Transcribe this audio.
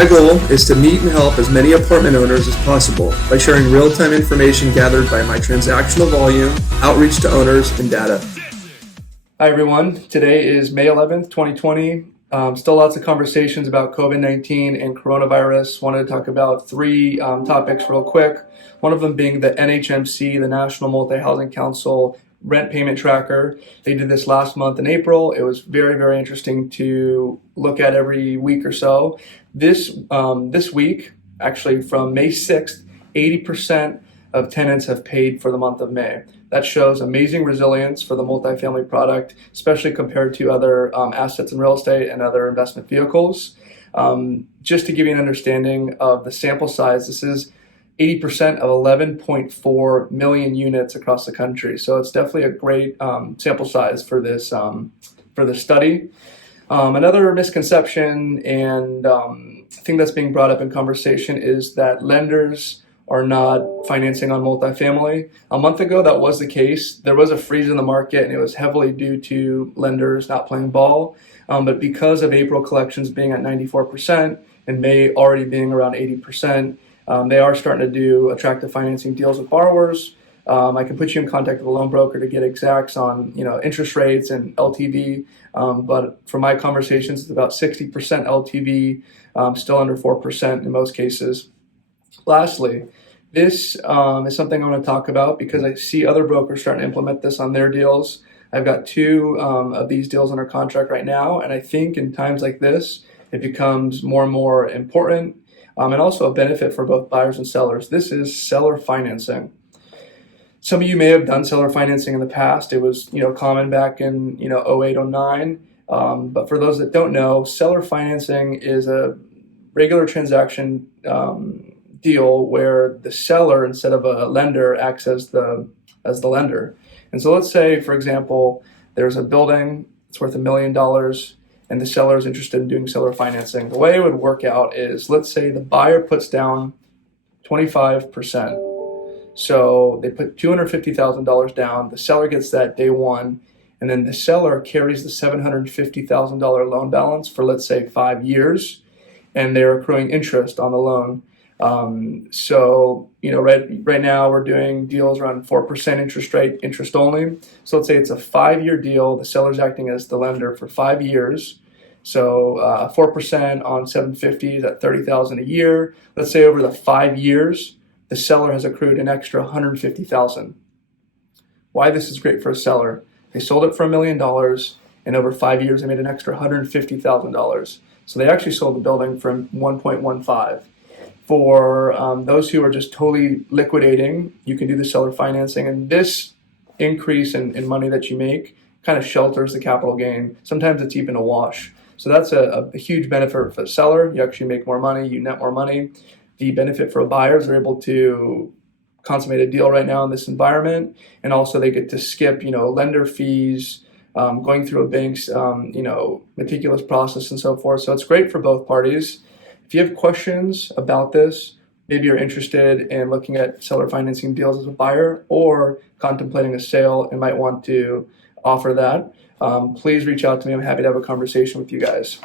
My goal is to meet and help as many apartment owners as possible by sharing real-time information gathered by my transactional volume, outreach to owners, and data. Hi everyone, today is May 11th, 2020. Still lots of conversations about COVID-19 and coronavirus. Wanted to talk about three topics real quick. One of them being the NHMC, the National Multi-Housing Council rent payment tracker. They did this last month in April. It was very, very interesting to look at every week or so. This week, actually from May 6th, 80% of tenants have paid for the month of May. That shows amazing resilience for the multifamily product, especially compared to other assets in real estate and other investment vehicles. Just to give you an understanding of the sample size, this is 80% of 11.4 million units across the country. So it's definitely a great sample size for this study. Another misconception and thing that's being brought up in conversation is that lenders are not financing on multifamily. A month ago, that was the case. There was a freeze in the market, and it was heavily due to lenders not playing ball. But because of April collections being at 94% and May already being around 80%, they are starting to do attractive financing deals with borrowers. I can put you in contact with a loan broker to get exacts on interest rates and LTV. But from my conversations, it's about 60% LTV, still under 4% in most cases. Lastly, this is something I want to talk about because I see other brokers starting to implement this on their deals. I've got two of these deals under contract right now, and I think in times like this, it becomes more and more important and also a benefit for both buyers and sellers. This is seller financing. Some of you may have done seller financing in the past. It was common back in 08, 09. But for those that don't know, seller financing is a regular transaction deal where the seller, instead of a lender, acts as the lender. And so let's say, for example, there's a building, it's worth $1 million, and the seller is interested in doing seller financing. The way it would work out is, let's say the buyer puts down 25%. So they put $250,000 down, the seller gets that day one, and then the seller carries the $750,000 loan balance for, let's say, 5 years, and they're accruing interest on the loan. Right now we're doing deals around 4% interest rate, interest only. So let's say it's a 5-year deal. The seller's acting as the lender for 5 years. So 4% on 750 is at $30,000 a year. Let's say over the 5 years, the seller has accrued an extra $150,000. Why this is great for a seller? They sold it for $1 million, and over 5 years, they made an extra $150,000. So they actually sold the building for 1.15. For those who are just totally liquidating, you can do the seller financing, and this increase in money that you make kind of shelters the capital gain. Sometimes it's even a wash. So that's a huge benefit for the seller. You actually make more money, you net more money. The benefit for buyers, they're able to consummate a deal right now in this environment, and also they get to skip lender fees, going through a bank's meticulous process and so forth. So it's great for both parties. If you have questions about this, maybe you're interested in looking at seller financing deals as a buyer or contemplating a sale and might want to offer that, please reach out to me. I'm happy to have a conversation with you guys.